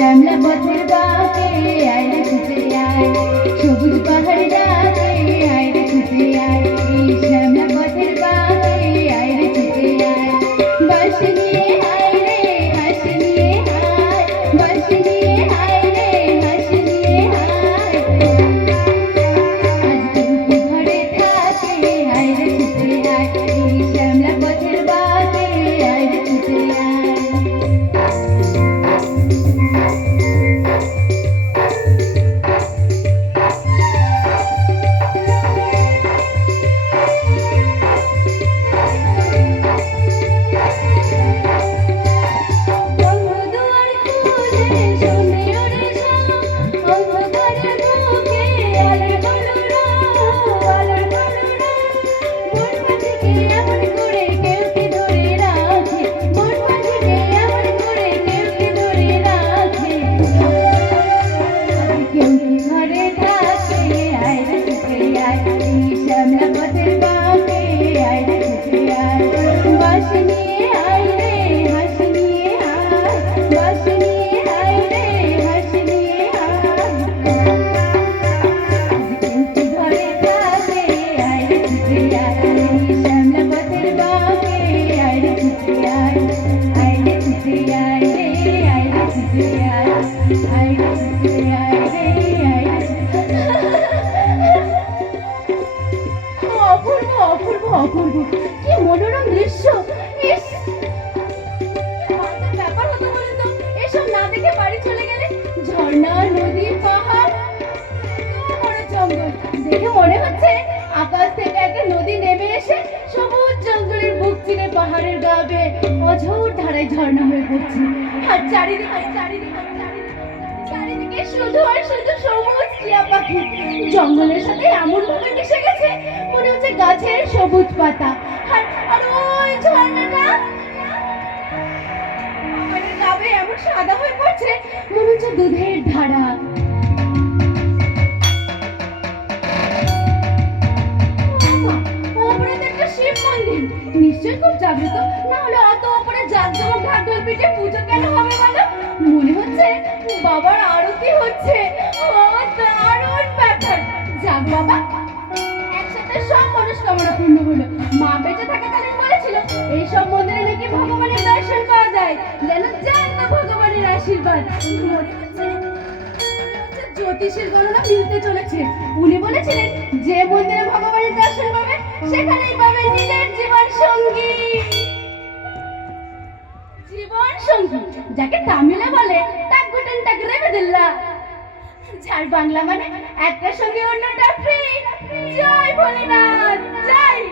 শ্যামলা পথের বাঁকে আয় রে ছুটে আয়, সবুজ পাহাড় ডাকে আয় রে ছুটে আয়, এই শ্যামলা পথের বাঁকে আয় রে ছুটে আয়। বাঁশ নিয়ে আয় রে হাঁস নিয়ে আয়, বাঁশ নিয়ে আয় রে হাঁস নিয়ে আয়, আজ তুমি ঘরে থাকে আয় রে ছুটে আয়, এই শ্যামলা পথের বাঁকে আয় রে ছুটে আয়। অপূর্ব অপূর্ব অপূর্ব, কি মনোরম দৃশ্য! ইস, ব্যাপার হতো বলে তো এসব না দেখে বাড়ি চলে গেলে। ঝর্ণা, নদী, পাহাড়, বড় জঙ্গল, দেখে মনে হচ্ছে আকাশ থেকে একটা নদী নেমে এসে সবুজ জঙ্গলের বুক চিরে পাহাড়ের গা বেয়ে অঝোর ধারায় ঝর্ণা হয়ে পড়ছে। আর চারিদিকে শুধু আর শুধু সবুজ টিয়া পাখি, জঙ্গলের সাথে এমন ভাবে মিশে গেছে মনে হচ্ছে গাছের সবুজ পাতা। আর ওই ঝর্ণাটা পাহাড়ের গা বেয়ে এমন সাদা হয়ে পড়ছে মনে হচ্ছে দুধের ধারা। ওপরে তো একটা শিব মন্দির, নিশ্চয়ই খুব জাগ্রত, না হলে অত ওপরে জাগজমক ঢাকঢোল পিঠে পুজো কেন হবে বলো? মনে হচ্ছে বাবার আরতি হচ্ছে। ও দারুণ ব্যাপার! যাক বাবা, একসাথে সব মনস্কামনা পূর্ণ হলো। মা বেঁচে থাকাকালীন বলেছিল এইসব মন্দিরে নাকি ভগবানের দর্শন পাওয়া যায়, যেন জানতো ভগবানের আশীর্বাদ। মনে হচ্ছে জ্যোতিষের গণনা মিলতে চলেছে। উনি বলেছিলেন যে মন্দিরে ভগবানের দর্শন পাবে সেখানেই পাবে নিজের জীবন সঙ্গী। জীবন সঙ্গী যাকে তামিলে বলে টাকুটেন টাকরেবেদিল্লা, যার বাংলা মানে একটা সঙ্গে অন্যটা ফ্রি। জয় ভোলেনাথ, জয়।